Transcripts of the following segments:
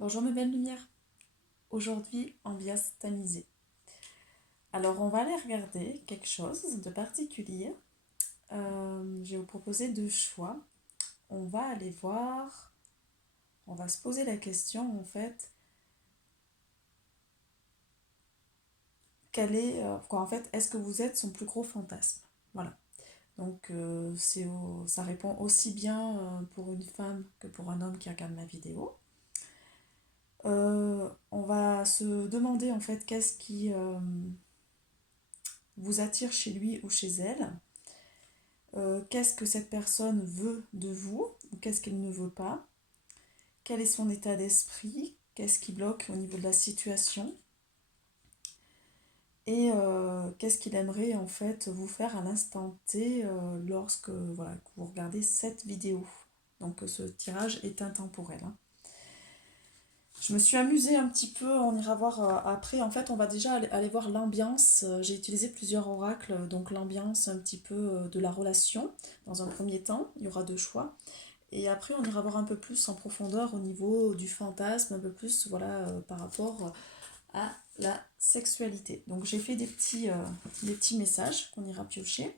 Bonjour mes belles lumières. Aujourd'hui, ambiance tamisée. Alors, on va aller regarder quelque chose de particulier. Je vais vous proposer deux choix. On va aller voir, on va se poser la question en fait, en fait, est-ce que vous êtes son plus gros fantasme? Voilà. Donc, ça répond aussi bien pour une femme que pour un homme qui regarde ma vidéo. On va se demander en fait qu'est-ce qui vous attire chez lui ou chez elle. Qu'est-ce que cette personne veut de vous ou qu'est-ce qu'elle ne veut pas, quel est son état d'esprit, qu'est-ce qui bloque au niveau de la situation et qu'est-ce qu'il aimerait en fait vous faire à l'instant T lorsque voilà, que vous regardez cette vidéo. Donc ce tirage est intemporel, hein. Je me suis amusée un petit peu, on ira voir après. En fait, on va déjà aller voir l'ambiance. J'ai utilisé plusieurs oracles, donc l'ambiance un petit peu de la relation dans un premier temps. Il y aura deux choix. Et après, on ira voir un peu plus en profondeur au niveau du fantasme, un peu plus voilà, par rapport à la sexualité. Donc j'ai fait des petits messages qu'on ira piocher.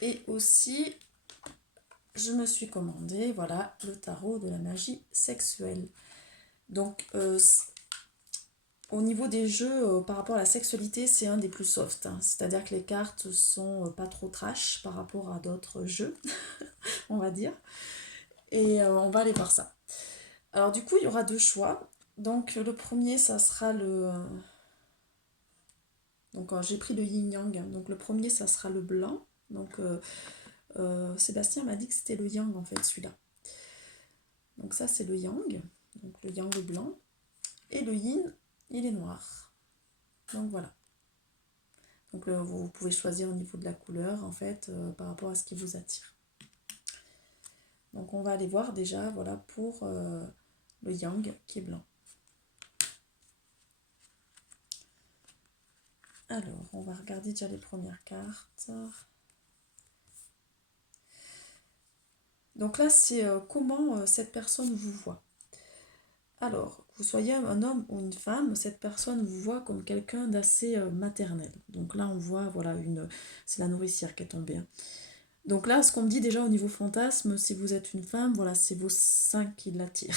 Et aussi, je me suis commandé voilà, le tarot de la magie sexuelle. Donc au niveau des jeux, par rapport à la sexualité, c'est un des plus soft, hein. C'est-à-dire que les cartes sont pas trop trash par rapport à d'autres jeux, on va dire. Et on va aller voir ça. Alors du coup, il y aura deux choix. Donc le premier, ça sera le... Donc j'ai pris le yin-yang. Donc le premier, ça sera le blanc. Donc Sébastien m'a dit que c'était le yang en fait, celui-là. Donc ça, c'est le yang. Donc le yang est blanc. Et le yin, il est noir. Donc voilà. Donc vous pouvez choisir au niveau de la couleur en fait, par rapport à ce qui vous attire. Donc on va aller voir déjà, voilà, pour le yang qui est blanc. Alors, on va regarder déjà les premières cartes. Donc là, c'est comment cette personne vous voit. Alors, que vous soyez un homme ou une femme, cette personne vous voit comme quelqu'un d'assez maternel. Donc là, on voit, voilà, c'est la nourricière qui est tombée, hein. Donc là, ce qu'on me dit déjà au niveau fantasme, si vous êtes une femme, voilà, c'est vos seins qui l'attirent.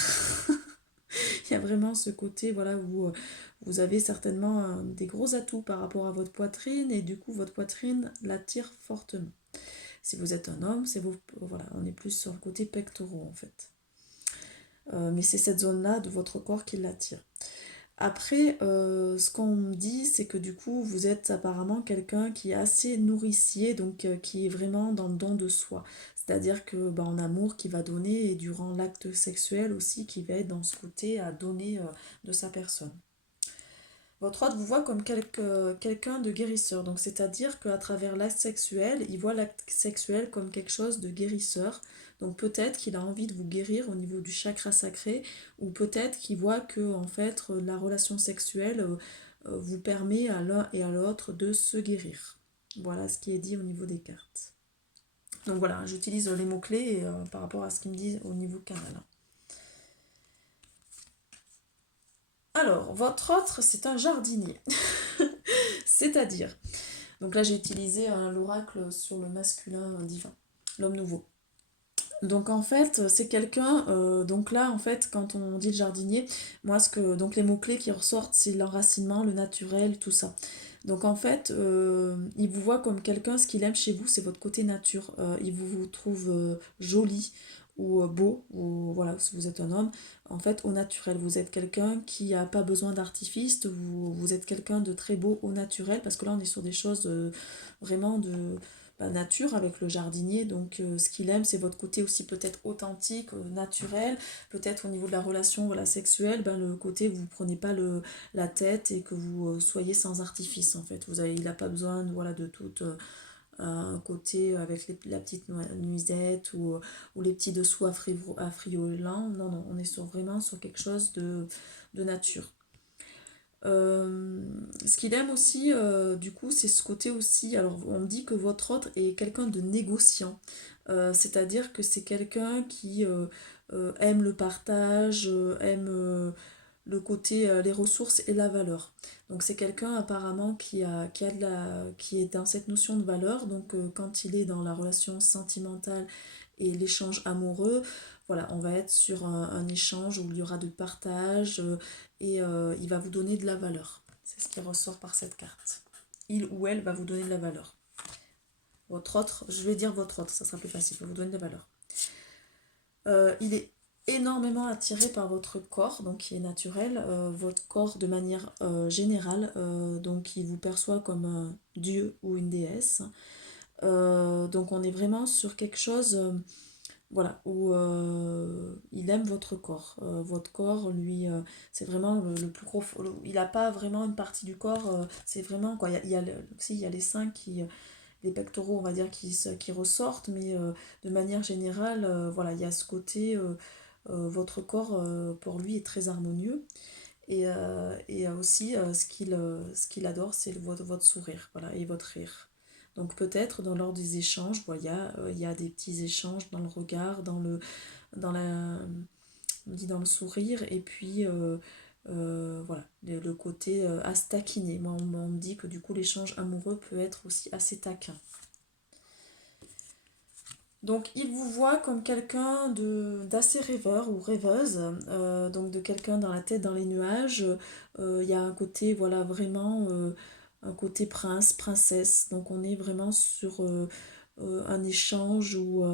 Il y a vraiment ce côté, voilà, où vous avez certainement des gros atouts par rapport à votre poitrine et du coup, votre poitrine l'attire fortement. Si vous êtes un homme, voilà, on est plus sur le côté pectoraux en fait. Mais c'est cette zone-là de votre corps qui l'attire. Après, ce qu'on me dit, c'est que du coup, vous êtes apparemment quelqu'un qui est assez nourricier, donc qui est vraiment dans le don de soi. C'est-à-dire que en amour, qui va donner, et durant l'acte sexuel aussi, qui va être dans ce côté à donner de sa personne. Votre hôte vous voit comme quelqu'un de guérisseur, donc c'est-à-dire qu'à travers l'acte sexuel, il voit l'acte sexuel comme quelque chose de guérisseur. Donc peut-être qu'il a envie de vous guérir au niveau du chakra sacré, ou peut-être qu'il voit que en fait la relation sexuelle vous permet à l'un et à l'autre de se guérir. Voilà ce qui est dit au niveau des cartes. Donc voilà, j'utilise les mots-clés par rapport à ce qu'ils me disent au niveau canal. Alors, votre autre, c'est un jardinier. C'est-à-dire, donc là, j'ai utilisé l'oracle sur le masculin divin, l'homme nouveau. Donc en fait, c'est quelqu'un, donc là en fait, quand on dit le jardinier, moi donc les mots-clés qui ressortent, c'est l'enracinement, le naturel, tout ça. Donc en fait, il vous voit comme quelqu'un, ce qu'il aime chez vous, c'est votre côté nature. Il vous trouve joli ou beau, ou voilà, si vous êtes un homme, en fait, au naturel. Vous êtes quelqu'un qui n'a pas besoin d'artifice, vous êtes quelqu'un de très beau au naturel, parce que là on est sur des choses vraiment de nature avec le jardinier. Donc ce qu'il aime, c'est votre côté aussi peut-être authentique, naturel, peut-être au niveau de la relation voilà, sexuelle, le côté vous ne prenez pas la tête et que vous soyez sans artifice en fait. Il n'a pas besoin voilà, de tout un côté avec la petite nuisette ou les petits dessous affriolants. Non, non, on est vraiment sur quelque chose de nature. Ce qu'il aime aussi, du coup, c'est ce côté aussi. Alors, on me dit que votre autre est quelqu'un de négociant. C'est-à-dire que c'est quelqu'un qui aime le partage, aime le côté, les ressources et la valeur. Donc c'est quelqu'un apparemment qui est dans cette notion de valeur. Donc quand il est dans la relation sentimentale et l'échange amoureux, voilà, on va être sur un échange où il y aura de partage et il va vous donner de la valeur. C'est ce qui ressort par cette carte. Il ou elle va vous donner de la valeur. Votre autre, je vais dire votre autre, ça sera plus facile, va vous donner de la valeur. Il est énormément attiré par votre corps, donc qui est naturel, votre corps de manière générale, donc il vous perçoit comme un dieu ou une déesse. Donc on est vraiment sur quelque chose, voilà, où il aime votre corps. Votre corps, lui, c'est vraiment le plus gros. Il n'a pas vraiment une partie du corps, c'est vraiment quoi. Il y a les seins les pectoraux, on va dire, qui ressortent, mais de manière générale, voilà, il y a ce côté, votre corps, pour lui, est très harmonieux. Et aussi, ce qu'il adore, c'est votre sourire, voilà, et votre rire. Donc peut-être, lors des échanges, voilà, il y a des petits échanges dans le regard, dans la, on dit dans le sourire, et puis voilà, le côté à se taquiner. Moi, on me dit que du coup, l'échange amoureux peut être aussi assez taquin. Donc il vous voit comme quelqu'un d'assez rêveur ou rêveuse, donc de quelqu'un dans la tête, dans les nuages. Il y a un côté, voilà, vraiment un côté prince, princesse. Donc on est vraiment sur un échange où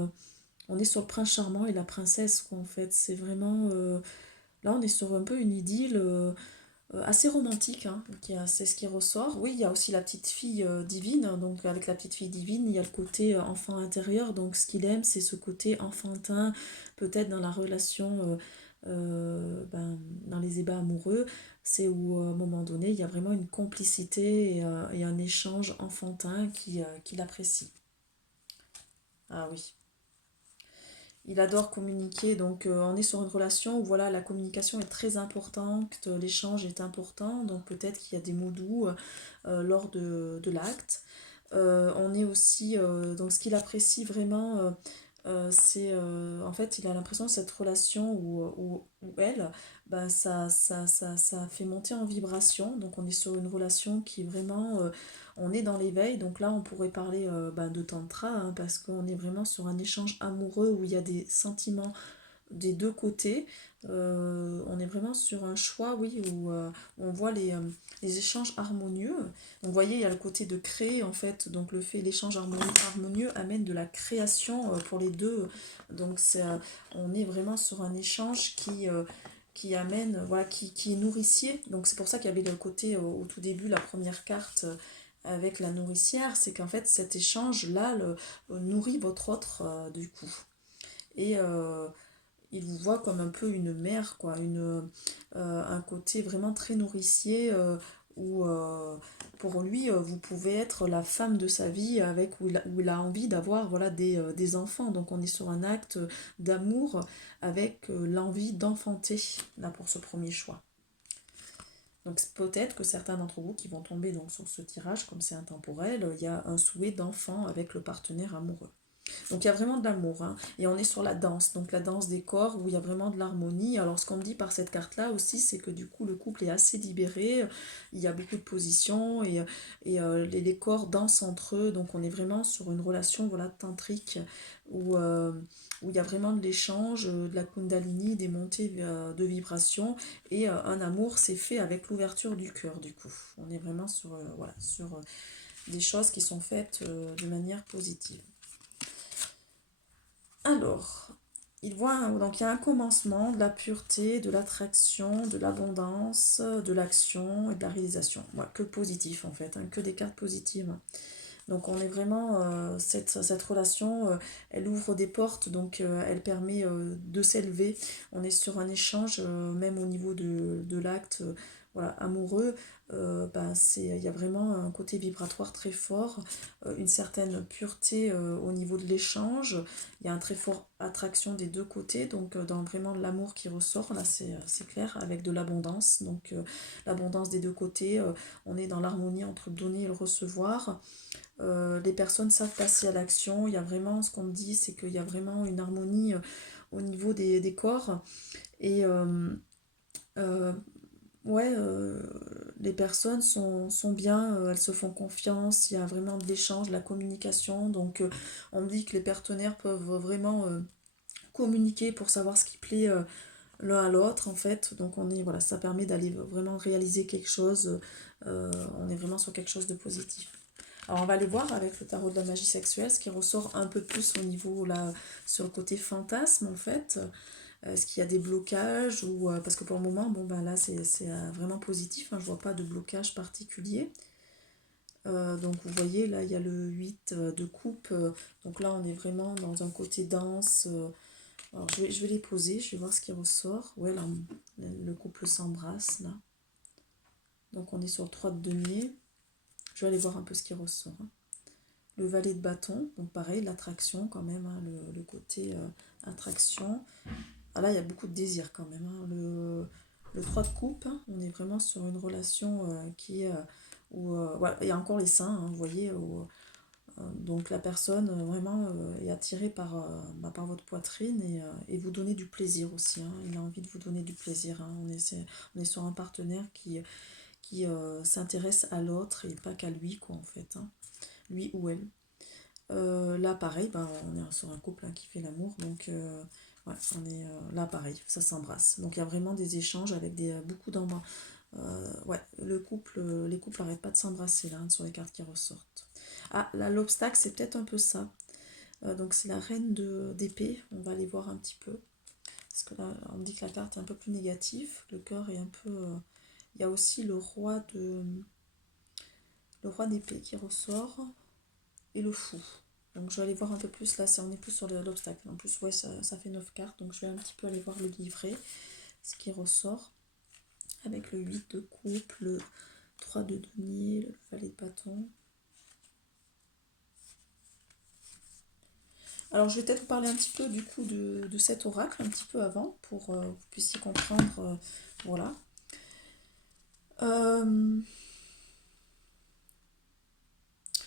on est sur le prince charmant et la princesse, quoi, en fait. C'est vraiment... là, on est sur un peu une idylle. Assez romantique, hein, c'est ce qui ressort. Oui, il y a aussi la petite fille divine, hein, donc avec la petite fille divine, il y a le côté enfant intérieur, donc ce qu'il aime, c'est ce côté enfantin, peut-être dans la relation, dans les ébats amoureux, c'est où à un moment donné, il y a vraiment une complicité et un échange enfantin qu'il apprécie. Ah oui. Il adore communiquer, donc on est sur une relation où voilà, la communication est très importante, l'échange est important, donc peut-être qu'il y a des mots doux lors de l'acte. On est aussi, donc ce qu'il apprécie vraiment, c'est en fait, il a l'impression que cette relation où elle, ben, ça fait monter en vibration, donc on est sur une relation qui est vraiment, on est dans l'éveil, donc là on pourrait parler de tantra, hein, parce qu'on est vraiment sur un échange amoureux où il y a des sentiments des deux côtés. On est vraiment sur un choix, oui, où on voit les échanges harmonieux. Donc, vous voyez, il y a le côté de créer, en fait. Donc, l'échange harmonieux amène de la création pour les deux. Donc, on est vraiment sur un échange qui amène, voilà, qui est nourricier. Donc, c'est pour ça qu'il y avait le côté, au tout début, la première carte avec la nourricière. C'est qu'en fait, cet échange-là nourrit votre autre, du coup. Et il vous voit comme un peu une mère, quoi, un côté vraiment très nourricier où pour lui, vous pouvez être la femme de sa vie où il a envie d'avoir voilà, des enfants. Donc on est sur un acte d'amour avec l'envie d'enfanter, là pour ce premier choix. Donc peut-être que certains d'entre vous qui vont tomber donc, sur ce tirage, comme c'est intemporel, il y a un souhait d'enfant avec le partenaire amoureux. Donc il y a vraiment de l'amour, hein. Et on est sur la danse, donc la danse des corps où il y a vraiment de l'harmonie. Alors ce qu'on me dit par cette carte-là aussi, c'est que du coup le couple est assez libéré, il y a beaucoup de positions et les corps dansent entre eux, donc on est vraiment sur une relation voilà, tantrique où il y a vraiment de l'échange, de la kundalini, des montées de vibrations et un amour c'est fait avec l'ouverture du cœur du coup. On est vraiment sur, voilà, sur des choses qui sont faites de manière positive. Alors, donc il y a un commencement, de la pureté, de l'attraction, de l'abondance, de l'action et de la réalisation. Voilà, que positif en fait, hein, que des cartes positives. Donc on est vraiment, cette relation, elle ouvre des portes, donc elle permet de s'élever. On est sur un échange, même au niveau de l'acte voilà, amoureux. Il y a vraiment un côté vibratoire très fort, une certaine pureté au niveau de l'échange. Il y a un très fort attraction des deux côtés, donc dans vraiment l'amour qui ressort, là c'est clair, avec de l'abondance. Donc l'abondance des deux côtés, on est dans l'harmonie entre le donner et le recevoir. Les personnes savent passer à l'action. Il y a vraiment, ce qu'on me dit, c'est qu'il y a vraiment une harmonie au niveau des corps. Et euh, ouais, les personnes sont bien, elles se font confiance, il y a vraiment de l'échange, de la communication. Donc on me dit que les partenaires peuvent vraiment communiquer pour savoir ce qui plaît l'un à l'autre en fait. Donc voilà, ça permet d'aller vraiment réaliser quelque chose. On est vraiment sur quelque chose de positif. Alors on va aller voir avec le tarot de la magie sexuelle ce qui ressort un peu plus au niveau là sur le côté fantasme en fait. Est-ce qu'il y a des blocages ou parce que pour le moment bon ben là c'est vraiment positif, hein, je vois pas de blocage particulier. Donc vous voyez là il y a le 8 de coupe, donc là on est vraiment dans un côté danse. Alors je vais les poser, je vais voir ce qui ressort. Ouais là le couple s'embrasse là. Donc on est sur 3 de denier. Je vais aller voir un peu ce qui ressort. Hein. Le valet de bâton, donc pareil, l'attraction quand même, hein, le côté attraction. Ah là, il y a beaucoup de désir quand même. Hein. Le 3 de coupe, hein, on est vraiment sur une relation qui est... où, voilà, il y a encore les seins, hein, vous voyez. Donc la personne vraiment est attirée par votre poitrine et vous donner du plaisir aussi. Hein. Il a envie de vous donner du plaisir. Hein. On est sur un partenaire qui s'intéresse à l'autre et pas qu'à lui, quoi, en fait. Hein. Lui ou elle. Là, pareil, ben, on est sur un couple hein, qui fait l'amour, donc ouais, on est là, pareil, ça s'embrasse. Donc il y a vraiment des échanges avec beaucoup d'embrasses. Ouais, les couples n'arrêtent pas de s'embrasser là, hein, sur les cartes qui ressortent. Ah, là, l'obstacle, c'est peut-être un peu ça. Donc c'est la reine d'épée, on va aller voir un petit peu. Parce que là, on me dit que la carte est un peu plus négative, le cœur est un peu... Il y a aussi le roi d'épée qui ressort et le fou. Donc je vais aller voir un peu plus, là on est plus sur l'obstacle. En plus ouais ça fait 9 cartes, donc je vais un petit peu aller voir le livret, ce qui ressort. Avec le 8 de coupe, le 3 de denier, le valet de bâton. Alors je vais peut-être vous parler un petit peu du coup de cet oracle, un petit peu avant, pour que vous puissiez comprendre. Voilà.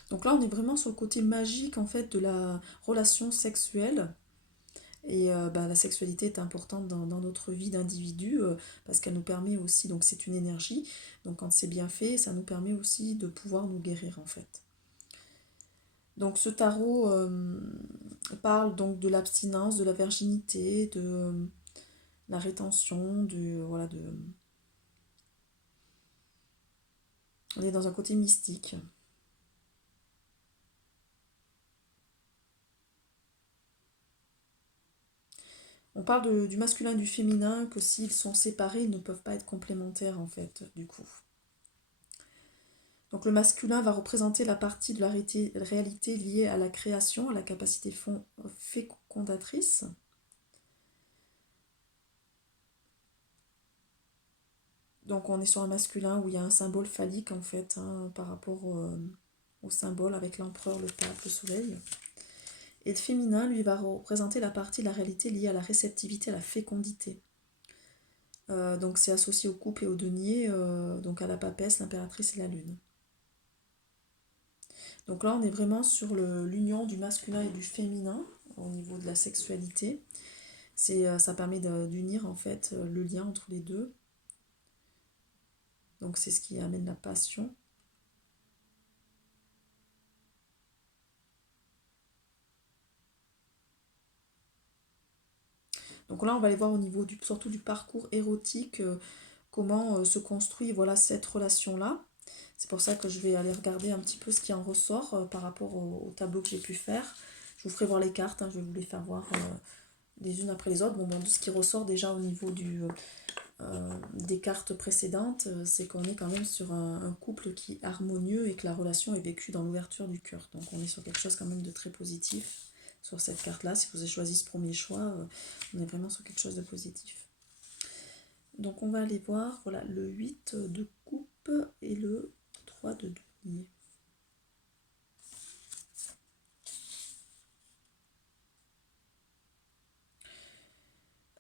Donc là on est vraiment sur le côté magique en fait de la relation sexuelle. Et bah, la sexualité est importante dans notre vie d'individu parce qu'elle nous permet aussi, donc c'est une énergie, donc quand c'est bien fait, ça nous permet aussi de pouvoir nous guérir en fait. Donc ce tarot parle donc de l'abstinence, de la virginité, de la rétention, voilà, on est dans un côté mystique. On parle du masculin et du féminin, que s'ils sont séparés, ils ne peuvent pas être complémentaires en fait, du coup. Donc le masculin va représenter la partie de la réalité liée à la création, à la capacité fécondatrice. Donc on est sur un masculin où il y a un symbole phallique en fait, hein, par rapport au symbole avec l'empereur, le pape, le soleil. Et le féminin, lui, va représenter la partie de la réalité liée à la réceptivité, à la fécondité. Donc c'est associé au couple et au denier, donc à la papesse, l'impératrice et la lune. Donc là, on est vraiment sur l'union du masculin et du féminin au niveau de la sexualité. Ça permet d'unir en fait le lien entre les deux. Donc c'est ce qui amène la passion. Donc là, on va aller voir au niveau surtout du parcours érotique, comment se construit voilà, cette relation-là. C'est pour ça que je vais aller regarder un petit peu ce qui en ressort par rapport au tableau que j'ai pu faire. Je vous ferai voir les cartes, hein, je vais vous les faire voir les unes après les autres. Bon, ce qui ressort déjà au niveau des cartes précédentes, c'est qu'on est quand même sur un couple qui est harmonieux et que la relation est vécue dans l'ouverture du cœur. Donc on est sur quelque chose quand même de très positif sur cette carte-là. Si vous avez choisi ce premier choix, on est vraiment sur quelque chose de positif. Donc on va aller voir voilà, le 8 de coupe et le 3 de denier.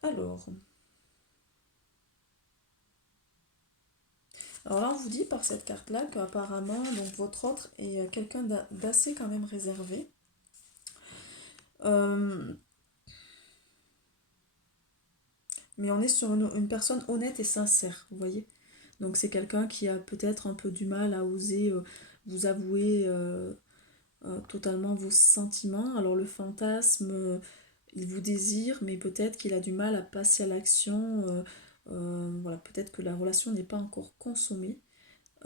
Alors là, on vous dit par cette carte-là qu'apparemment, donc votre autre est quelqu'un d'assez quand même réservé. Mais on est sur une personne honnête et sincère, vous voyez. Donc c'est quelqu'un qui a peut-être un peu du mal à oser vous avouer totalement vos sentiments. Alors le fantasme, il vous désire, mais peut-être qu'il a du mal à passer à l'action. Voilà, peut-être que la relation n'est pas encore consommée.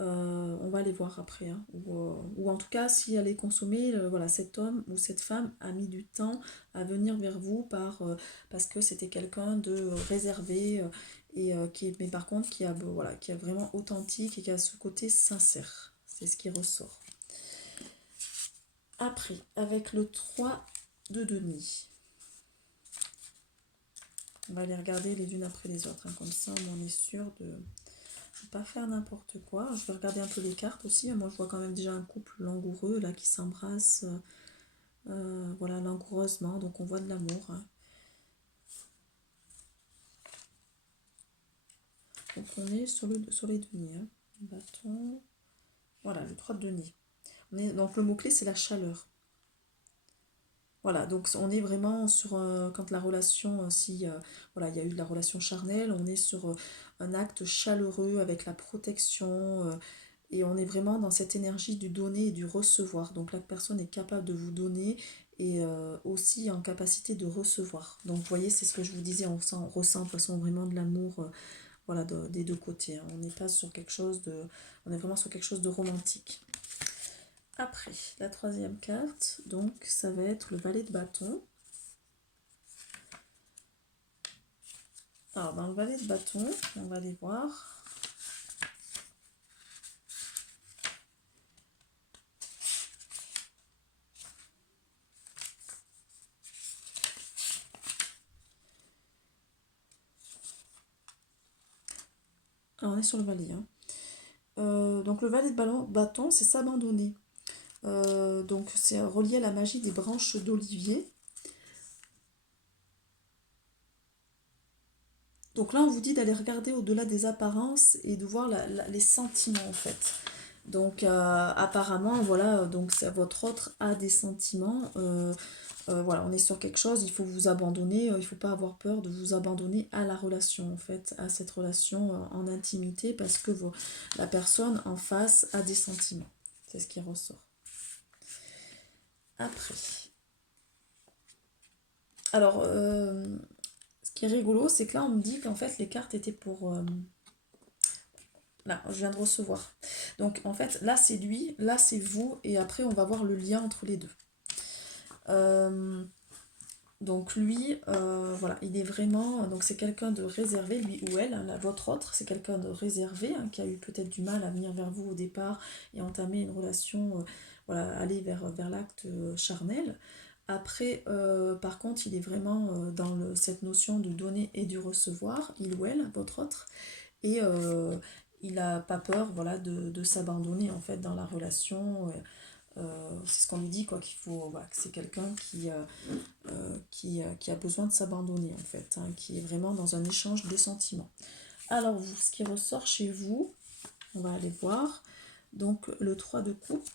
On va aller voir après, hein. Ou en tout cas, si elle est consommée, voilà, cet homme ou cette femme a mis du temps à venir vers vous parce que c'était quelqu'un de réservé mais par contre voilà, qui est vraiment authentique et qui a ce côté sincère. C'est ce qui ressort. Après, avec le 3 de denier, on va les regarder les unes après les autres, hein. Comme ça on est sûr de ne pas faire n'importe quoi. Je vais regarder un peu les cartes aussi. Moi je vois quand même déjà un couple langoureux là qui s'embrasse, voilà, langoureusement, donc on voit de l'amour, hein. Donc on est sur les deniers, hein. Bâton, voilà, le 3 de denier. Donc le mot-clé c'est la chaleur. Voilà, donc on est vraiment sur quand la relation, si voilà, il y a eu de la relation charnelle, on est sur un acte chaleureux avec la protection, et on est vraiment dans cette énergie du donner et du recevoir. Donc la personne est capable de vous donner et aussi en capacité de recevoir. Donc vous voyez, c'est ce que je vous disais, on ressent de toute façon vraiment de l'amour, voilà, des deux côtés, hein. On n'est pas sur quelque chose de, on est vraiment sur quelque chose de romantique. Après, la troisième carte, donc ça va être le valet de bâton. Alors, dans le valet de bâton, on va aller voir. Alors, on est sur le valet, hein. Donc, le valet de bâton, c'est s'abandonner. Donc, c'est relié à la magie des branches d'olivier. Donc là, on vous dit d'aller regarder au-delà des apparences et de voir les sentiments, en fait. Donc, apparemment, voilà, donc votre autre a des sentiments. Voilà, on est sur quelque chose, il faut vous abandonner, il ne faut pas avoir peur de vous abandonner à la relation, en fait, à cette relation en intimité, parce que la personne en face a des sentiments. C'est ce qui ressort. Après. Alors, ce qui est rigolo, c'est que là, on me dit qu'en fait, les cartes étaient pour... Là, je viens de recevoir. Donc, en fait, là, c'est lui, là, c'est vous, et après, on va voir le lien entre les deux. Donc lui, voilà, il est vraiment, donc c'est quelqu'un de réservé, lui ou elle, hein, votre autre, c'est quelqu'un de réservé, hein, qui a eu peut-être du mal à venir vers vous au départ et entamer une relation, voilà, aller vers l'acte charnel. Après, par contre, il est vraiment dans cette notion de donner et du recevoir, il ou elle, votre autre, et il n'a pas peur, voilà, de s'abandonner en fait dans la relation. C'est ce qu'on lui dit, quoi, qu'il faut, voilà, que c'est quelqu'un qui a besoin de s'abandonner en fait, hein, qui est vraiment dans un échange de sentiments. Alors vous, ce qui ressort chez vous, on va aller voir. Donc le 3 de coupe.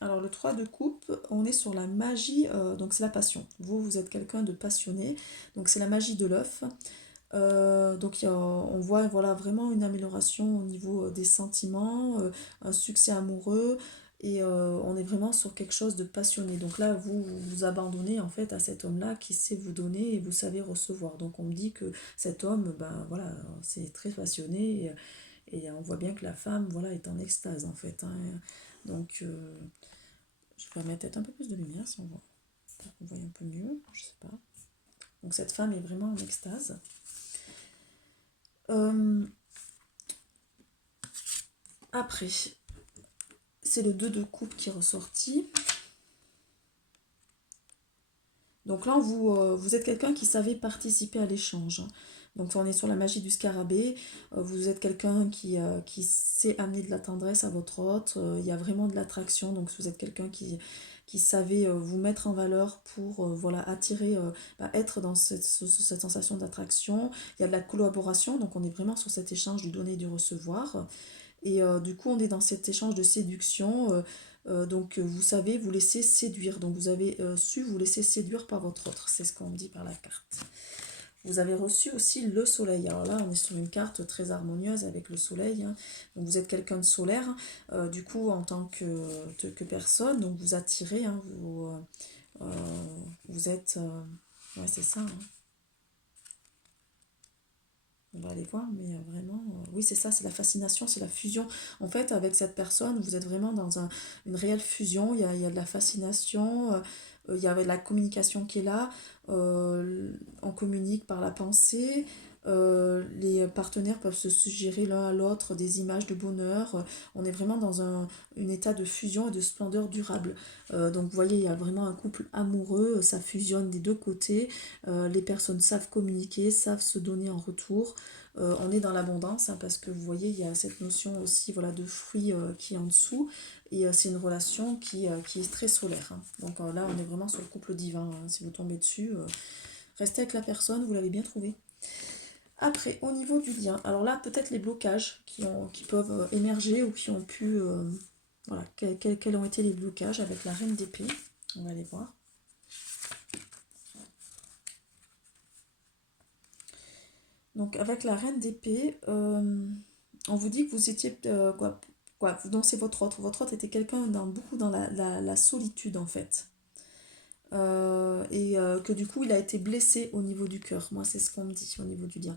Alors le 3 de coupe, on est sur la magie, donc c'est la passion. Vous êtes quelqu'un de passionné, donc c'est la magie de l'œuf. Donc on voit, voilà, vraiment une amélioration au niveau des sentiments, un succès amoureux, et on est vraiment sur quelque chose de passionné. Donc là, vous abandonnez en fait à cet homme-là qui sait vous donner et vous savez recevoir. Donc on me dit que cet homme, ben voilà, c'est très passionné, et on voit bien que la femme, voilà, est en extase en fait, hein. Donc je vais mettre peut-être un peu plus de lumière si on voit, pour qu'on voit un peu mieux, je sais pas. Donc cette femme est vraiment en extase. Après, c'est le 2 de coupe qui est ressorti. Donc là, vous êtes quelqu'un qui savait participer à l'échange. Donc on est sur la magie du scarabée. Vous êtes quelqu'un qui sait amener de la tendresse à votre hôte. Il y a vraiment de l'attraction. Donc vous êtes quelqu'un qui savait vous mettre en valeur pour voilà, attirer, être dans cette sensation d'attraction. Il y a de la collaboration. Donc on est vraiment sur cet échange du donner et du recevoir. Et du coup, on est dans cet échange de séduction. Donc, vous savez vous laisser séduire. Donc, vous avez su vous laisser séduire par votre autre. C'est ce qu'on me dit par la carte. Vous avez reçu aussi le soleil. Alors là, on est sur une carte très harmonieuse avec le soleil, hein. Donc vous êtes quelqu'un de solaire, du coup, en tant que personne, donc vous attirez, hein, euh, vous êtes... ouais, c'est ça, hein. On va aller voir, mais vraiment, oui, c'est ça, c'est la fascination, c'est la fusion. En fait, avec cette personne, vous êtes vraiment dans une réelle fusion. Il y a de la fascination, il y a la communication qui est là. On communique par la pensée. Les partenaires peuvent se suggérer l'un à l'autre des images de bonheur. On est vraiment dans un état de fusion et de splendeur durable. Donc, vous voyez, il y a vraiment un couple amoureux, ça fusionne des deux côtés. Les personnes savent communiquer, savent se donner en retour. On est dans l'abondance, hein, parce que vous voyez, il y a cette notion aussi, voilà, de fruit qui est en dessous. Et c'est une relation qui est très solaire, hein. Donc là, on est vraiment sur le couple divin, hein. Si vous tombez dessus, restez avec la personne, vous l'avez bien trouvé. Après, au niveau du lien, alors là, peut-être les blocages qui peuvent émerger ou qui ont pu... voilà, quels ont été les blocages avec la reine d'épée. On va aller voir. Donc avec la reine d'épée, on vous dit que vous étiez... non, c'est votre autre. Votre autre était quelqu'un beaucoup dans la solitude en fait. Que du coup il a été blessé au niveau du cœur. Moi c'est ce qu'on me dit au niveau du lien.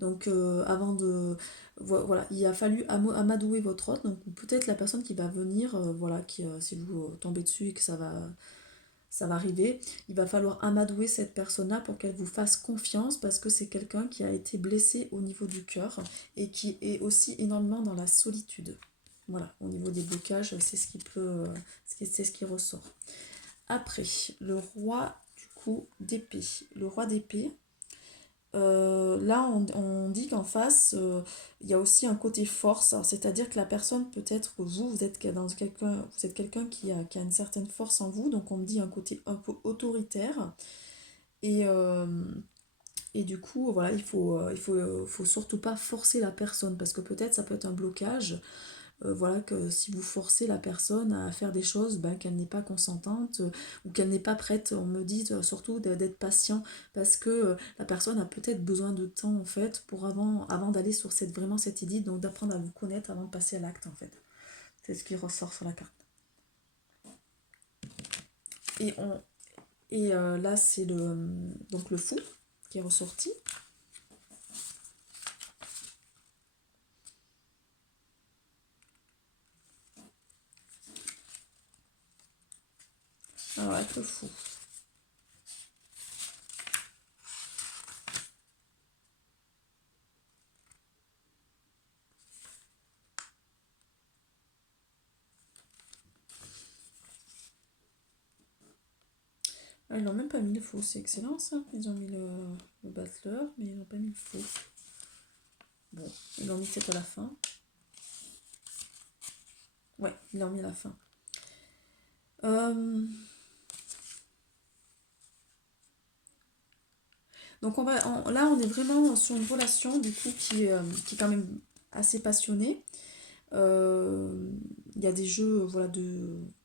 Donc avant de... Voilà, il a fallu amadouer votre autre. Donc peut-être la personne qui va venir, voilà, si vous tombez dessus et que ça va arriver, il va falloir amadouer cette personne-là pour qu'elle vous fasse confiance parce que c'est quelqu'un qui a été blessé au niveau du cœur et qui est aussi énormément dans la solitude. Voilà, au niveau des blocages, c'est ce qui peut, c'est ce qui ressort. Après, le roi du coup d'épée. Le roi d'épée, là, on dit qu'en face, il y a aussi un côté force. C'est-à-dire que la personne, peut-être que vous êtes vous êtes quelqu'un qui a une certaine force en vous. Donc, on me dit un côté un peu autoritaire. Et, euh, et du coup, voilà, faut surtout pas forcer la personne. Parce que peut-être ça peut être un blocage. Voilà, que si vous forcez la personne à faire des choses, ben, qu'elle n'est pas consentante, ou qu'elle n'est pas prête. On me dit surtout d'être patient parce que la personne a peut-être besoin de temps en fait pour avant d'aller sur vraiment cette idée, donc d'apprendre à vous connaître avant de passer à l'acte en fait. C'est ce qui ressort sur la carte. Et, là c'est donc le fou qui est ressorti. Alors avec le fou. Ah, ils n'ont même pas mis le faux, c'est excellent ça. Ils ont mis le battleur, mais ils n'ont pas mis le faux. Bon, ils l'ont mis peut-être à la fin. Ouais, ils l'ont mis à la fin. Donc là, on est vraiment sur une relation du coup qui est quand même assez passionnée. Il y a des jeux, voilà,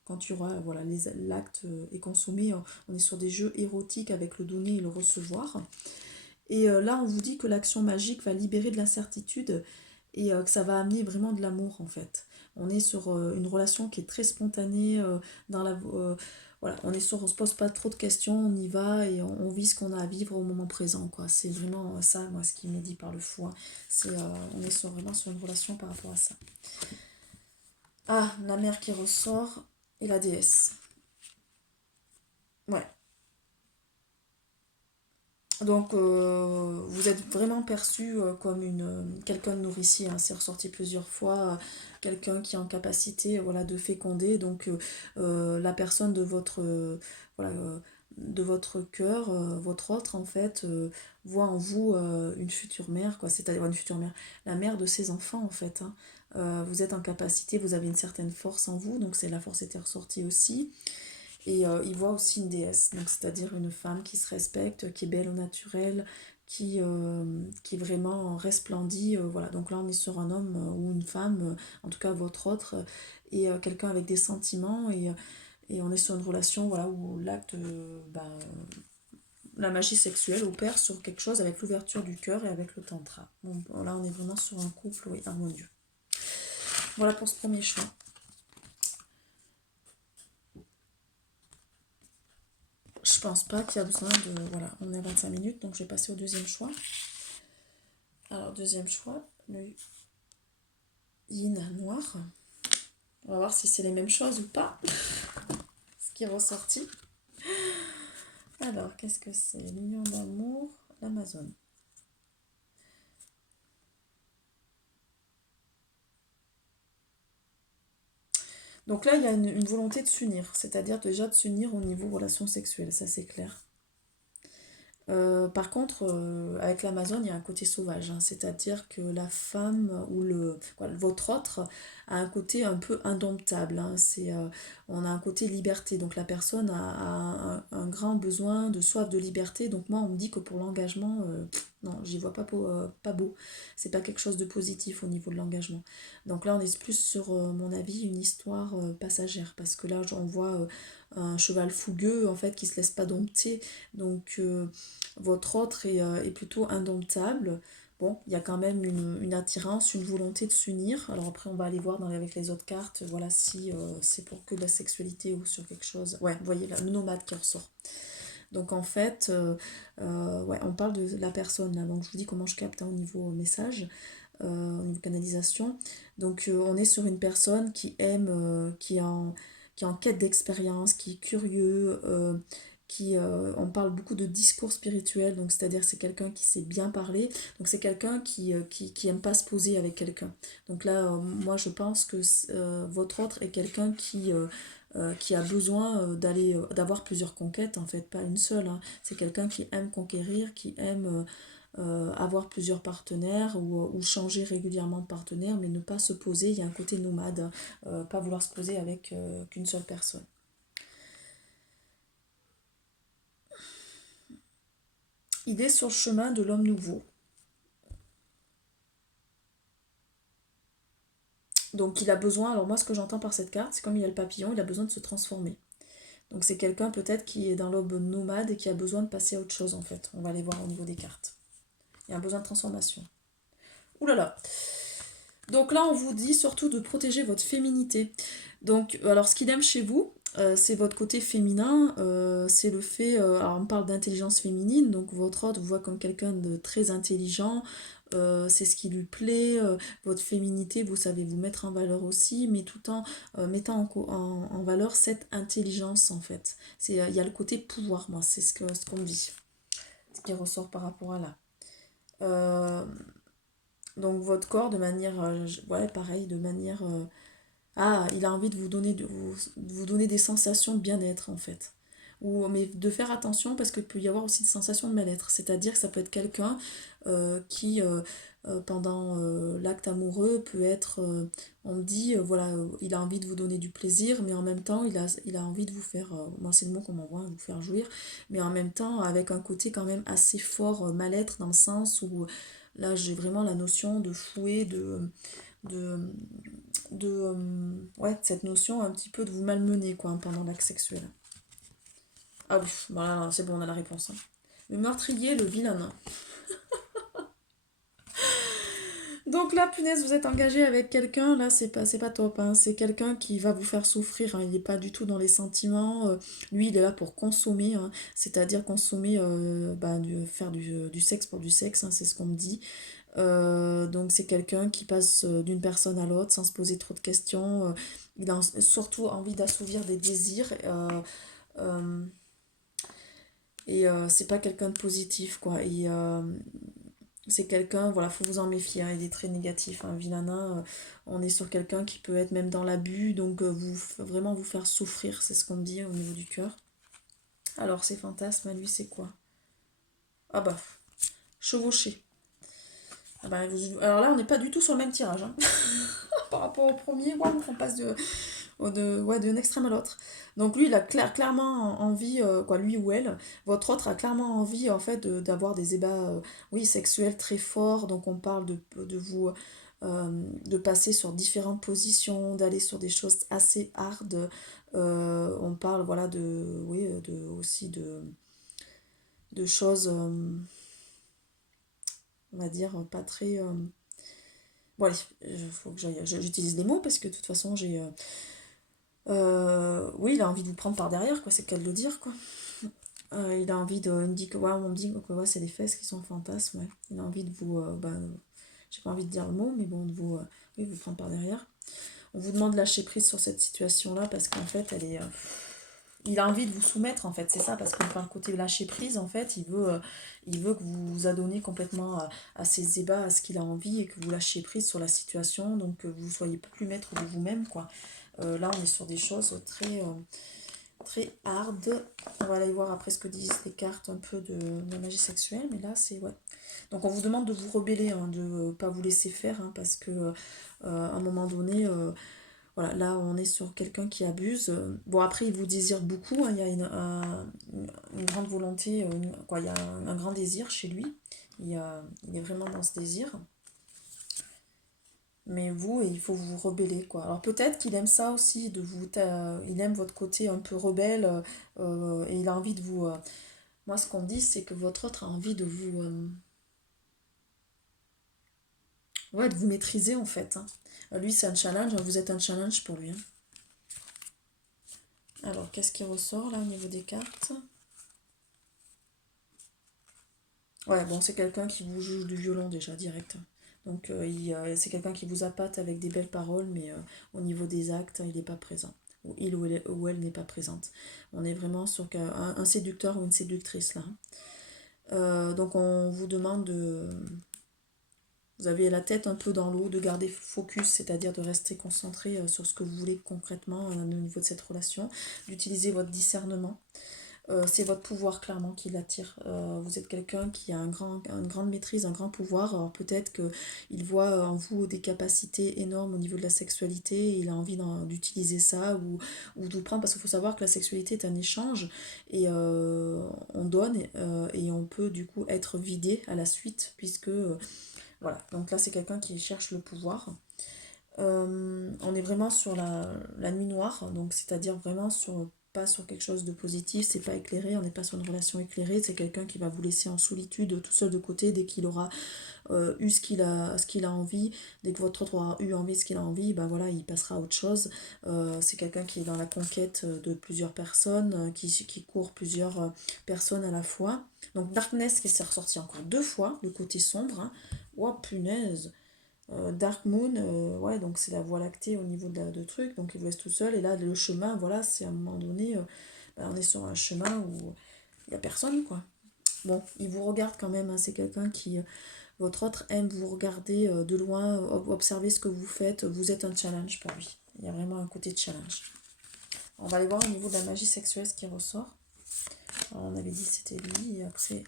quand tu auras, voilà, l'acte est consommé, on est sur des jeux érotiques avec le donner et le recevoir. Et là, on vous dit que l'action magique va libérer de l'incertitude et que ça va amener vraiment de l'amour en fait. On est sur une relation qui est très spontanée, voilà, on se pose pas trop de questions, on y va et on vit ce qu'on a à vivre au moment présent, quoi. C'est vraiment ça, moi, ce qui m'est dit par le fou, hein. On est vraiment sur une relation par rapport à ça. Ah, la mère qui ressort et la déesse. Ouais. Donc, vous êtes vraiment perçu comme quelqu'un de nourricier, hein. C'est ressorti plusieurs fois, quelqu'un qui est en capacité, voilà, de féconder. Donc, la personne voilà, de votre cœur, votre autre, en fait, voit en vous une future mère, quoi. C'est-à-dire une future mère, la mère de ses enfants, en fait, hein. Vous êtes en capacité, vous avez une certaine force en vous, donc la force était ressortie aussi. Et il voit aussi une déesse, donc c'est-à-dire une femme qui se respecte, qui est belle au naturel, qui vraiment resplendit. Voilà. Donc là, on est sur un homme ou une femme, en tout cas votre autre, et quelqu'un avec des sentiments. Et on est sur une relation, voilà, où la magie sexuelle opère sur quelque chose avec l'ouverture du cœur et avec le tantra. Bon, là, on est vraiment sur un couple, oui, harmonieux. Voilà pour ce premier choix. Je pense pas qu'il y a besoin de... Voilà, on est à 25 minutes, donc je vais passer au deuxième choix. Alors, deuxième choix, le yin noir. On va voir si c'est les mêmes choses ou pas. Ce qui est ressorti. Alors, qu'est-ce que c'est? L'union d'amour, l'Amazone. Donc là, il y a une volonté de s'unir, c'est-à-dire déjà de s'unir au niveau relation sexuelle, ça c'est clair. Par contre, avec l'Amazone, il y a un côté sauvage, hein, c'est-à-dire que la femme ou votre autre a un côté un peu indomptable. Hein, on a un côté liberté, donc la personne a un grand besoin de soif de liberté. Donc moi, on me dit que pour l'engagement, non, j'y vois pas beau. C'est pas quelque chose de positif au niveau de l'engagement. Donc là, on est plus sur, mon avis, une histoire passagère, parce que là, on voit un cheval fougueux en fait qui se laisse pas dompter. Donc votre autre est plutôt indomptable. Bon, il y a quand même une attirance, une volonté de s'unir. Alors après, on va aller voir avec les autres cartes, voilà, si c'est pour que de la sexualité ou sur quelque chose. Ouais, vous voyez, le nomade qui ressort. Donc en fait, ouais, on parle de la personne là. Donc je vous dis comment je capte, hein, au niveau message, au niveau canalisation. Donc on est sur une personne qui aime, qui est en quête d'expérience, qui est curieux, on parle beaucoup de discours spirituel, donc c'est-à-dire c'est quelqu'un qui sait bien parler, donc c'est quelqu'un qui aime pas se poser avec quelqu'un. Donc là, moi je pense que votre autre est quelqu'un qui a besoin d'avoir plusieurs conquêtes, en fait, pas une seule. Hein. C'est quelqu'un qui aime conquérir, qui aime avoir plusieurs partenaires ou changer régulièrement de partenaire, mais ne pas se poser. Il y a un côté nomade, pas vouloir se poser avec qu'une seule personne. Idée sur le chemin de l'homme nouveau. Donc il a besoin, alors moi ce que j'entends par cette carte, c'est comme il y a le papillon, il a besoin de se transformer. Donc c'est quelqu'un peut-être qui est dans l'aube nomade et qui a besoin de passer à autre chose en fait. On va aller voir au niveau des cartes. Il y a un besoin de transformation. Ouh là là. Donc là on vous dit surtout de protéger votre féminité. Donc alors ce qu'il aime chez vous, c'est votre côté féminin, c'est le fait, alors on parle d'intelligence féminine, donc votre autre vous voit comme quelqu'un de très intelligent, c'est ce qui lui plaît, votre féminité, vous savez vous mettre en valeur aussi, mais tout en mettant en valeur cette intelligence en fait. Il y a le côté pouvoir, moi, c'est ce qu'on me dit, ce qui ressort par rapport à là. Euh, donc votre corps de manière, ouais, pareil, de manière... ah, il a envie de vous donner des sensations de bien-être en fait. Mais de faire attention parce qu'il peut y avoir aussi des sensations de mal-être. C'est-à-dire que ça peut être quelqu'un qui, pendant l'acte amoureux, peut être, on me dit, voilà, il a envie de vous donner du plaisir, mais en même temps, il a envie de vous faire, moi c'est le mot qu'on m'envoie, vous faire jouir, mais en même temps, avec un côté quand même assez fort mal-être, dans le sens où là, j'ai vraiment la notion de fouet, de, ouais, cette notion un petit peu de vous malmener quoi, pendant l'acte sexuel. Ah oui, voilà, c'est bon, on a la réponse. Hein. Le meurtrier, le vilain. Donc là, punaise, vous êtes engagé avec quelqu'un, là, c'est pas top. Hein. C'est quelqu'un qui va vous faire souffrir. Hein. Il n'est pas du tout dans les sentiments. Lui, il est là pour consommer, hein. C'est-à-dire consommer, faire du sexe pour du sexe, hein, c'est ce qu'on me dit. Donc c'est quelqu'un qui passe d'une personne à l'autre sans se poser trop de questions. Il a surtout envie d'assouvir des désirs. Euh, c'est pas quelqu'un de positif, quoi. C'est quelqu'un, voilà, faut vous en méfier, hein, il est très négatif, hein, vilain. On est sur quelqu'un qui peut être même dans l'abus, donc vraiment vous faire souffrir, c'est ce qu'on me dit au niveau du cœur. Alors, ces fantasmes, lui, c'est quoi? Ah bah, chevaucher. Ah bah, alors là, on n'est pas du tout sur le même tirage. Hein. Par rapport au premier, wow, on passe d'un extrême à l'autre. Donc lui, il a clairement envie, quoi, lui ou elle, votre autre a clairement envie, en fait, d'avoir des ébats, oui, sexuels très forts. Donc on parle de vous, de passer sur différentes positions, d'aller sur des choses assez hard. On parle, voilà, aussi de choses, on va dire, pas très... Bon allez, il faut que j'utilise les mots parce que de toute façon j'ai... oui, il a envie de vous prendre par derrière, quoi, c'est qu'à le dire, quoi. Il a envie de... Il me dit que, ouais, on me dit que ouais, c'est les fesses qui sont fantasmes, ouais. Il a envie de vous... j'ai pas envie de dire le mot, mais bon, de vous... oui, vous prendre par derrière. On vous demande de lâcher prise sur cette situation-là parce qu'en fait, elle est... il a envie de vous soumettre, en fait, c'est ça, parce que par le côté lâcher prise, en fait, il veut que vous vous adonniez complètement à ses ébats, à ce qu'il a envie, et que vous lâchiez prise sur la situation, donc que vous ne soyez plus maître de vous-même, quoi. Là, on est sur des choses très, très hard. On va aller voir après ce que disent les cartes un peu de la magie sexuelle, mais là, c'est... Ouais. Donc, on vous demande de vous rebeller, hein, de ne pas vous laisser faire, hein, parce que à un moment donné... voilà, là on est sur quelqu'un qui abuse. Bon après il vous désire beaucoup, hein, il y a une grande volonté, quoi, il y a un grand désir chez lui. Il est vraiment dans ce désir. Mais vous, il faut vous rebeller, quoi. Alors peut-être qu'il aime ça aussi, il aime votre côté un peu rebelle, et il a envie de vous... moi ce qu'on me dit c'est que votre autre a envie de vous... ouais, de vous maîtriser en fait, hein. Lui c'est un challenge, vous êtes un challenge pour lui, hein. Alors, qu'est-ce qui ressort là au niveau des cartes? Ouais, bon, c'est quelqu'un qui vous joue du violon déjà, direct. Donc, c'est quelqu'un qui vous appâte avec des belles paroles, mais au niveau des actes, il n'est pas présent. Ou il ou elle n'est pas présente. On est vraiment sur un séducteur ou une séductrice là, hein. Donc, on vous demande de... Vous avez la tête un peu dans l'eau, de garder focus, c'est-à-dire de rester concentré sur ce que vous voulez concrètement au niveau de cette relation, d'utiliser votre discernement. C'est votre pouvoir clairement qui l'attire. Vous êtes quelqu'un qui a une grande maîtrise, un grand pouvoir. Alors peut-être qu'il voit en vous des capacités énormes au niveau de la sexualité. Et il a envie d'utiliser ça ou de vous prendre. Parce qu'il faut savoir que la sexualité est un échange. Et on donne et on peut du coup être vidé à la suite. Puisque, voilà. Donc là, c'est quelqu'un qui cherche le pouvoir. On est vraiment sur la nuit noire, donc c'est-à-dire vraiment pas sur quelque chose de positif, c'est pas éclairé, on n'est pas sur une relation éclairée, c'est quelqu'un qui va vous laisser en solitude, tout seul de côté, dès qu'il aura eu ce qu'il a envie, dès que votre autre aura eu envie de ce qu'il a envie, ben voilà, il passera à autre chose. C'est quelqu'un qui est dans la conquête de plusieurs personnes, qui court plusieurs personnes à la fois. Donc Darkness qui s'est ressorti encore 2 fois, le côté sombre, hein. Oh punaise! Dark Moon, ouais, donc c'est la voie lactée au niveau de trucs, donc il vous laisse tout seul. Et là, le chemin, voilà, c'est à un moment donné, on est sur un chemin où il n'y a personne, quoi. Bon, il vous regarde quand même, hein, c'est quelqu'un qui, votre autre aime vous regarder de loin, observer ce que vous faites. Vous êtes un challenge pour lui. Il y a vraiment un côté de challenge. On va aller voir au niveau de la magie sexuelle ce qui ressort. Alors, on avait dit que c'était lui, et après,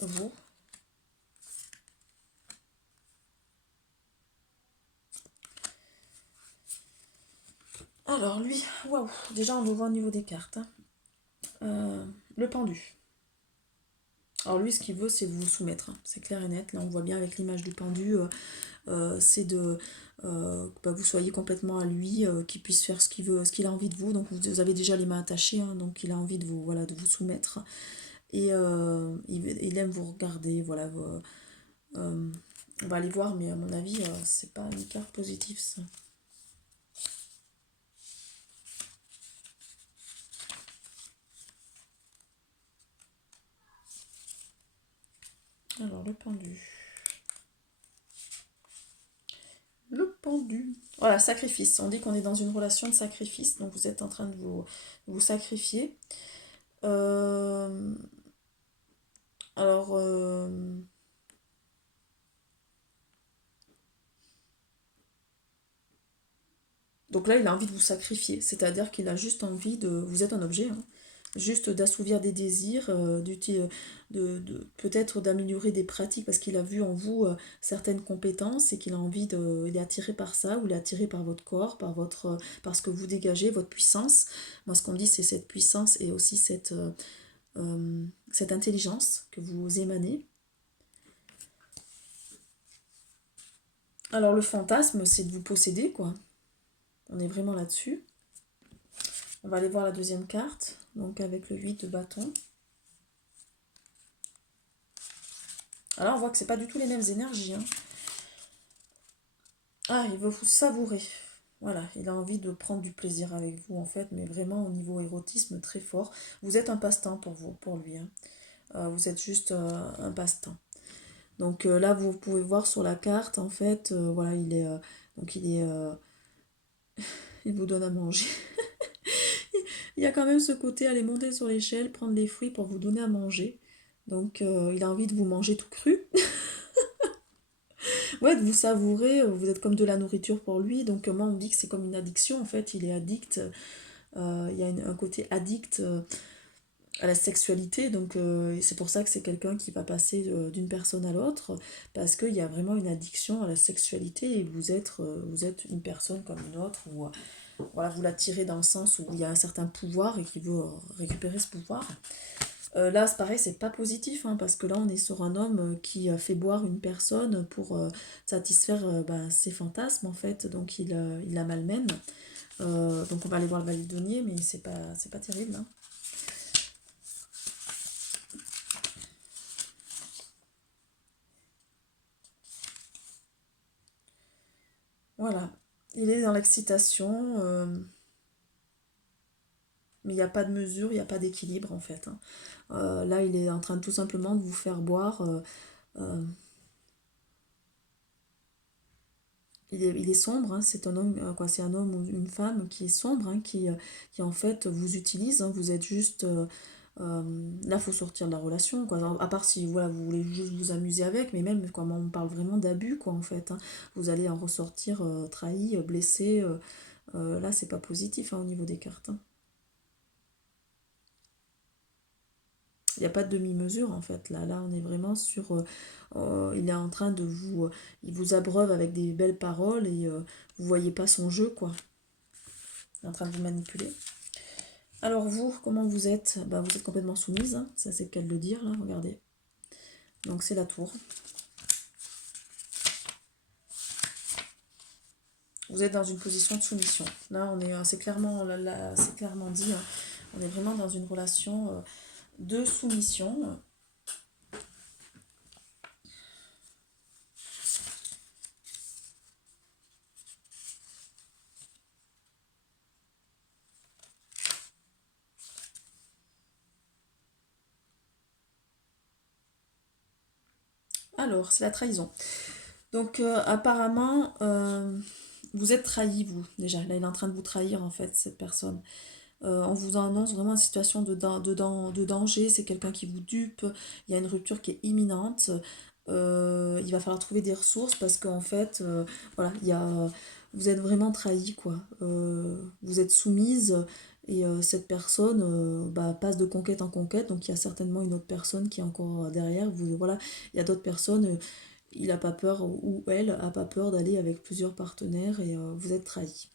vous. Alors lui, waouh, déjà on le voit au niveau des cartes, hein. Le pendu. Alors lui, ce qu'il veut, c'est vous soumettre, hein. C'est clair et net. Là, on voit bien avec l'image du pendu, c'est de que vous soyez complètement à lui, qu'il puisse faire ce qu'il veut, ce qu'il a envie de vous. Donc vous avez déjà les mains attachées, hein, donc il a envie de vous, voilà, de vous soumettre. Et il aime vous regarder, voilà. On va aller voir, mais à mon avis, c'est pas une carte positive, ça. Alors, le pendu. Le pendu. Voilà, sacrifice. On dit qu'on est dans une relation de sacrifice, donc vous êtes en train de vous sacrifier. Alors, donc là, il a envie de vous sacrifier, c'est-à-dire qu'il a juste envie de... Vous êtes un objet, hein, juste d'assouvir des désirs, peut-être d'améliorer des pratiques, parce qu'il a vu en vous certaines compétences et qu'il a envie de... Il est attiré par ça, ou il est attiré par votre corps, par ce que vous dégagez, votre puissance. Moi, ce qu'on me dit, c'est cette puissance et aussi cette intelligence que vous émanez. Alors, le fantasme, c'est de vous posséder, quoi. On est vraiment là-dessus. On va aller voir la deuxième carte. donc avec le 8 de bâton. Alors on voit que c'est pas du tout les mêmes énergies, hein. Ah, il veut vous savourer. Voilà, il a envie de prendre du plaisir avec vous en fait, mais vraiment au niveau érotisme très fort. Vous êtes un passe-temps pour vous, pour lui, hein. Vous êtes juste un passe-temps. Donc là, vous pouvez voir sur la carte, en fait, voilà, il est, donc il vous donne à manger. Il y a quand même ce côté, aller monter sur l'échelle, prendre des fruits pour vous donner à manger. Donc il a envie de vous manger tout cru. Ouais, de vous savourer, vous êtes comme de la nourriture pour lui. Donc moi, on me dit que c'est comme une addiction, en fait, il est addict. Il y a un côté addict à la sexualité, donc c'est pour ça que c'est quelqu'un qui va passer d'une personne à l'autre, parce qu'il y a vraiment une addiction à la sexualité et vous êtes une personne comme une autre, ou voilà, vous l'attirez dans le sens où il y a un certain pouvoir et qu'il veut récupérer ce pouvoir. Là, c'est pareil, c'est pas positif, hein, parce que là, on est sur un homme qui fait boire une personne pour satisfaire ses fantasmes, en fait, donc il la malmène. Donc on va aller voir le validonnier, mais c'est pas terrible, hein. Voilà, il est dans l'excitation, mais il n'y a pas de mesure, il n'y a pas d'équilibre en fait, hein. Là, il est en train de tout simplement de vous faire boire. Euh, il est sombre, hein, c'est un homme, quoi, c'est un homme ou une femme qui est sombre, hein, qui en fait vous utilise, hein, vous êtes juste. Là, il faut sortir de la relation, quoi. À part si voilà, vous voulez juste vous amuser avec, mais même, quoi, on parle vraiment d'abus, quoi, en fait, hein. Vous allez en ressortir trahi, blessé. Là, c'est pas positif, hein, au niveau des cartes, hein. Il n'y a pas de demi-mesure en fait. Là, on est vraiment sur. Il est en train de vous. Il vous abreuve avec des belles paroles et vous voyez pas son jeu, quoi. Il est en train de vous manipuler. Alors, vous, comment vous êtes? Bah, vous êtes complètement soumise, hein. Ça, c'est le cas de le dire, là, regardez. Donc, c'est la tour. Vous êtes dans une position de soumission. Là, on est. C'est clairement, là, c'est clairement dit, hein. On est vraiment dans une relation de soumission. Alors, c'est la trahison. Donc apparemment, vous êtes trahi, vous, déjà. Là, il est en train de vous trahir, en fait, cette personne. On vous annonce vraiment une situation de danger. C'est quelqu'un qui vous dupe. Il y a une rupture qui est imminente. Il va falloir trouver des ressources parce qu'en fait, voilà, vous êtes vraiment trahi, quoi. Vous êtes soumise et cette personne passe de conquête en conquête. Donc il y a certainement une autre personne qui est encore derrière. Voilà, il y a d'autres personnes. Il n'a pas peur, ou elle n'a pas peur d'aller avec plusieurs partenaires et vous êtes trahi.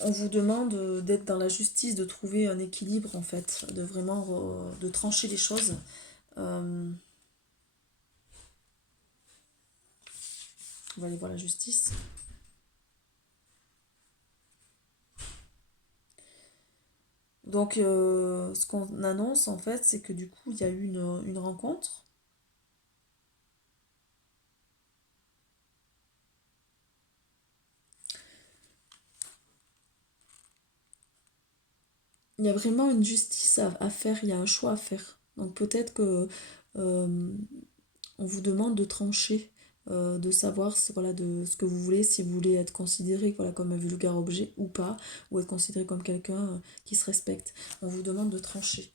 On vous demande d'être dans la justice, de trouver un équilibre en fait, de vraiment de trancher les choses. Euh, on va aller voir la justice. Donc ce qu'on annonce en fait, c'est que du coup il y a eu une rencontre. Il y a vraiment une justice à faire, il y a un choix à faire. Donc peut-être que euh, on vous demande de trancher, de savoir voilà, de ce que vous voulez, si vous voulez être considéré voilà, comme un vulgaire objet ou pas, ou être considéré comme quelqu'un qui se respecte. On vous demande de trancher.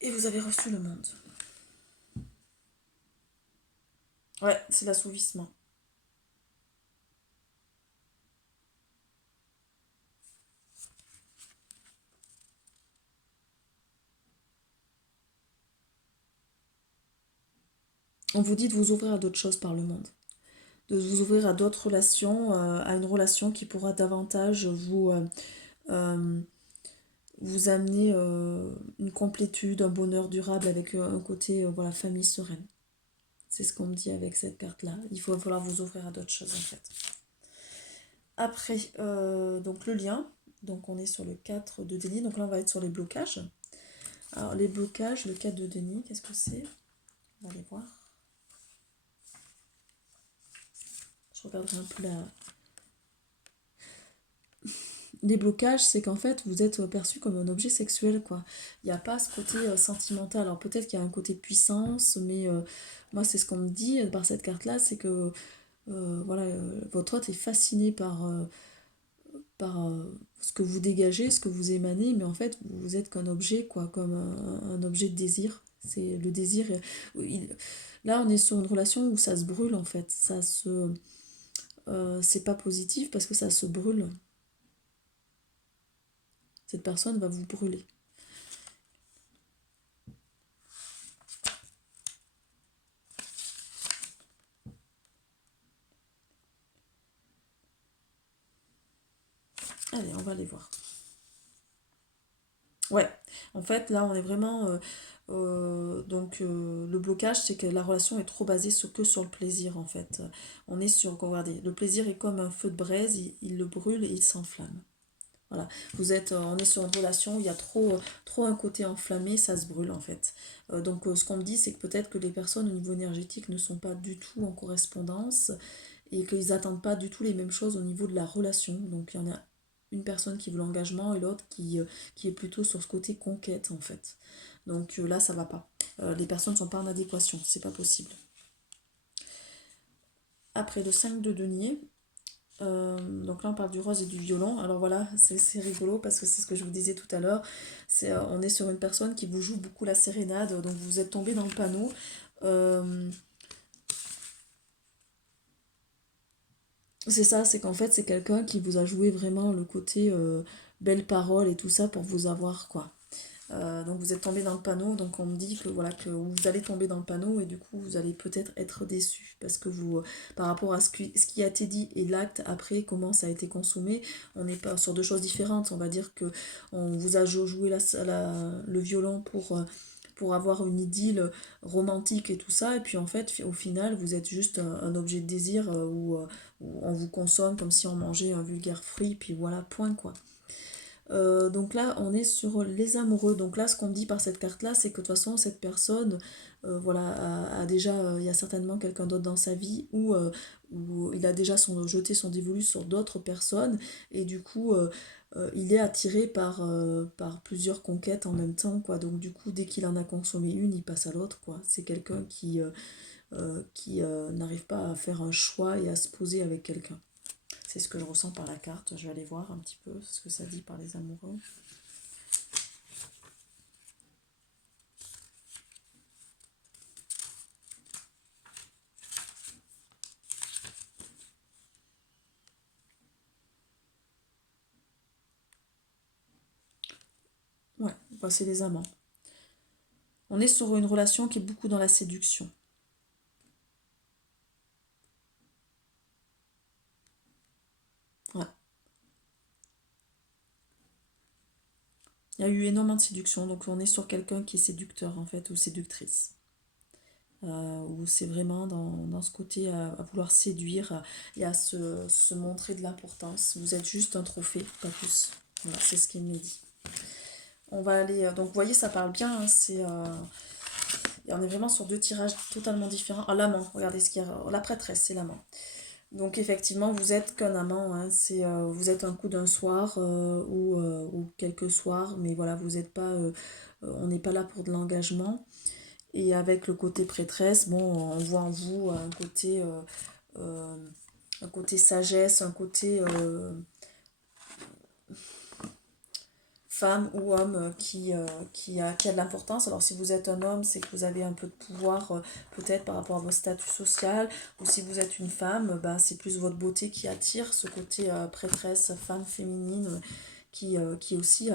Et vous avez reçu le monde. Ouais, c'est l'assouvissement. On vous dit de vous ouvrir à d'autres choses par le monde. De vous ouvrir à d'autres relations, à une relation qui pourra davantage euh, vous amener une complétude, un bonheur durable avec un côté voilà, famille sereine. C'est ce qu'on me dit avec cette carte-là. Il va falloir vous ouvrir à d'autres choses en fait. Après, donc le lien. Donc on est sur le 4 de déni. Donc là, on va être sur les blocages. Alors les blocages, le 4 de déni, qu'est-ce que c'est? On va aller voir. Je regarderai un peu la... Les blocages, c'est qu'en fait, vous êtes perçu comme un objet sexuel, quoi. Il n'y a pas ce côté sentimental. Alors peut-être qu'il y a un côté puissance, mais moi, c'est ce qu'on me dit par cette carte-là, c'est que voilà, votre hôte est fasciné par ce que vous dégagez, ce que vous émanez, mais en fait, vous êtes qu'un objet, quoi, comme un objet de désir. C'est le désir. Là, on est sur une relation où ça se brûle, en fait. C'est pas positif parce que ça se brûle. Cette personne va vous brûler. Allez, on va aller voir. Ouais, en fait, là, on est vraiment... le blocage, c'est que la relation est trop basée que sur le plaisir, en fait. On est sur... Regardez, le plaisir est comme un feu de braise, il le brûle et il s'enflamme. Voilà, on est sur une relation où il y a trop un côté enflammé, ça se brûle en fait. Ce qu'on me dit, c'est que peut-être que les personnes au niveau énergétique ne sont pas du tout en correspondance et qu'ils n'attendent pas du tout les mêmes choses au niveau de la relation. Donc il y en a une personne qui veut l'engagement et l'autre qui est plutôt sur ce côté conquête en fait. Donc là, ça va pas. Les personnes ne sont pas en adéquation, c'est pas possible. Après le 5 de denier, donc là on parle du rose et du violon. Alors voilà, c'est rigolo parce que c'est ce que je vous disais tout à l'heure. On est sur une personne qui vous joue beaucoup la sérénade, donc vous êtes tombé dans le panneau. C'est ça, c'est qu'en fait c'est quelqu'un qui vous a joué vraiment le côté belle parole et tout ça pour vous avoir quoi. Donc vous êtes tombé dans le panneau, donc on me dit que voilà que vous allez tomber dans le panneau et du coup vous allez peut-être être déçu parce que vous, par rapport à ce qui a été dit et l'acte après comment ça a été consommé, on n'est pas sur deux choses différentes. On va dire que on vous a joué le violon pour avoir une idylle romantique et tout ça, et puis en fait au final vous êtes juste un objet de désir où on vous consomme comme si on mangeait un vulgaire fruit, puis voilà, point quoi. Donc là, on est sur les amoureux. Donc là, ce qu'on me dit par cette carte-là, c'est que de toute façon, cette personne, voilà, a déjà, il y a certainement quelqu'un d'autre dans sa vie où il a déjà jeté son dévolu sur d'autres personnes et du coup, il est attiré par plusieurs conquêtes en même temps, quoi. Donc du coup, dès qu'il en a consommé une, il passe à l'autre, quoi. C'est quelqu'un qui n'arrive pas à faire un choix et à se poser avec quelqu'un. C'est ce que je ressens par la carte. Je vais aller voir un petit peu ce que ça dit par les amoureux. Ouais, bah, c'est les amants. On est sur une relation qui est beaucoup dans la séduction. Ouais. Il y a eu énormément de séduction, donc on est sur quelqu'un qui est séducteur en fait, ou séductrice. Où c'est vraiment dans ce côté à vouloir séduire et à se montrer de l'importance. Vous êtes juste un trophée, pas plus. Voilà, c'est ce qu'il me dit. On va aller. Donc, vous voyez, ça parle bien. Hein, et on est vraiment sur deux tirages totalement différents. Ah, l'amant, regardez ce qu'il y a. La prêtresse, c'est l'amant. Donc, effectivement, vous êtes qu'un amant. Hein, vous êtes un coup d'un soir ou quelques soirs, mais voilà, vous êtes pas. On n'est pas là pour de l'engagement. Et avec le côté prêtresse, bon, on voit en vous euh, un côté sagesse, un côté femme ou homme qui a de l'importance. Alors si vous êtes un homme, c'est que vous avez un peu de pouvoir peut-être par rapport à votre statut social, ou si vous êtes une femme, ben, c'est plus votre beauté qui attire, ce côté prêtresse, femme féminine, qui aussi,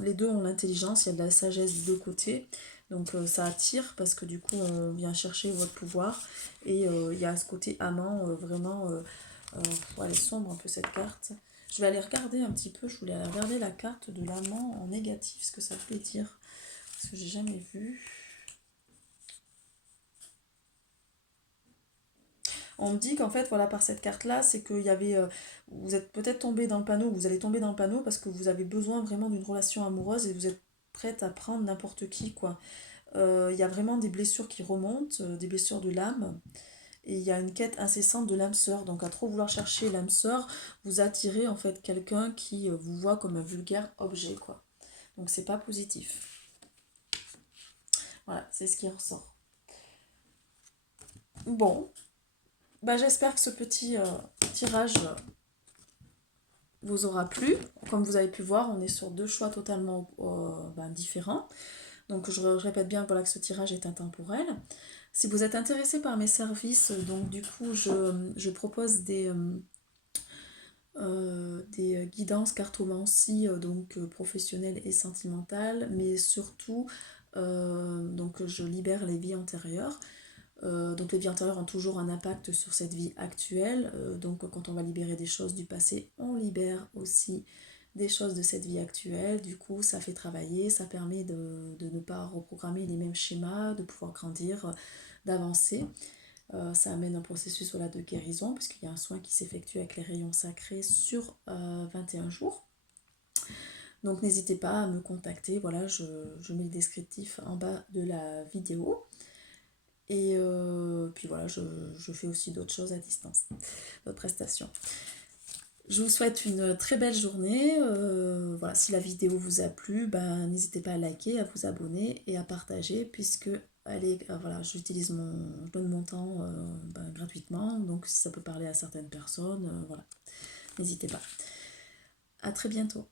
les deux ont l'intelligence, il y a de la sagesse des deux côtés. Donc ça attire parce que du coup on vient chercher votre pouvoir et il y a ce côté amant vraiment, elle est sombre un peu cette carte. Je vais aller regarder un petit peu, je voulais aller regarder la carte de l'amant en négatif, ce que ça voulait dire. Parce que j'ai jamais vu. On me dit qu'en fait, voilà, par cette carte-là, c'est qu'il y avait... vous êtes peut-être tombé dans le panneau, vous allez tomber dans le panneau parce que vous avez besoin vraiment d'une relation amoureuse et vous êtes prête à prendre n'importe qui, quoi. Il y a vraiment des blessures qui remontent, des blessures de l'âme. Et il y a une quête incessante de l'âme sœur. Donc à trop vouloir chercher l'âme sœur, vous attirez en fait quelqu'un qui vous voit comme un vulgaire objet, quoi. Donc c'est pas positif. Voilà, c'est ce qui ressort. Bon, bah, j'espère que ce petit tirage vous aura plu. Comme vous avez pu voir, on est sur deux choix totalement différents. Donc je répète bien, voilà, que ce tirage est intemporel. Si vous êtes intéressé par mes services, donc du coup je propose des guidances cartomancie donc professionnelles et sentimentales, mais surtout donc je libère les vies antérieures. Donc les vies antérieures ont toujours un impact sur cette vie actuelle. Donc quand on va libérer des choses du passé, on libère aussi des choses de cette vie actuelle. Du coup, ça fait travailler, ça permet de ne pas reprogrammer les mêmes schémas, de pouvoir grandir, d'avancer. Ça amène un processus, voilà, de guérison, puisqu'il y a un soin qui s'effectue avec les rayons sacrés sur 21 jours. Donc n'hésitez pas à me contacter, voilà, je mets le descriptif en bas de la vidéo. Et puis voilà, je fais aussi d'autres choses à distance, d'autres prestations. Je vous souhaite une très belle journée. Voilà, si la vidéo vous a plu, ben, n'hésitez pas à liker, à vous abonner et à partager, puisque voilà, je donne mon temps gratuitement. Donc si ça peut parler à certaines personnes, voilà, n'hésitez pas. À très bientôt.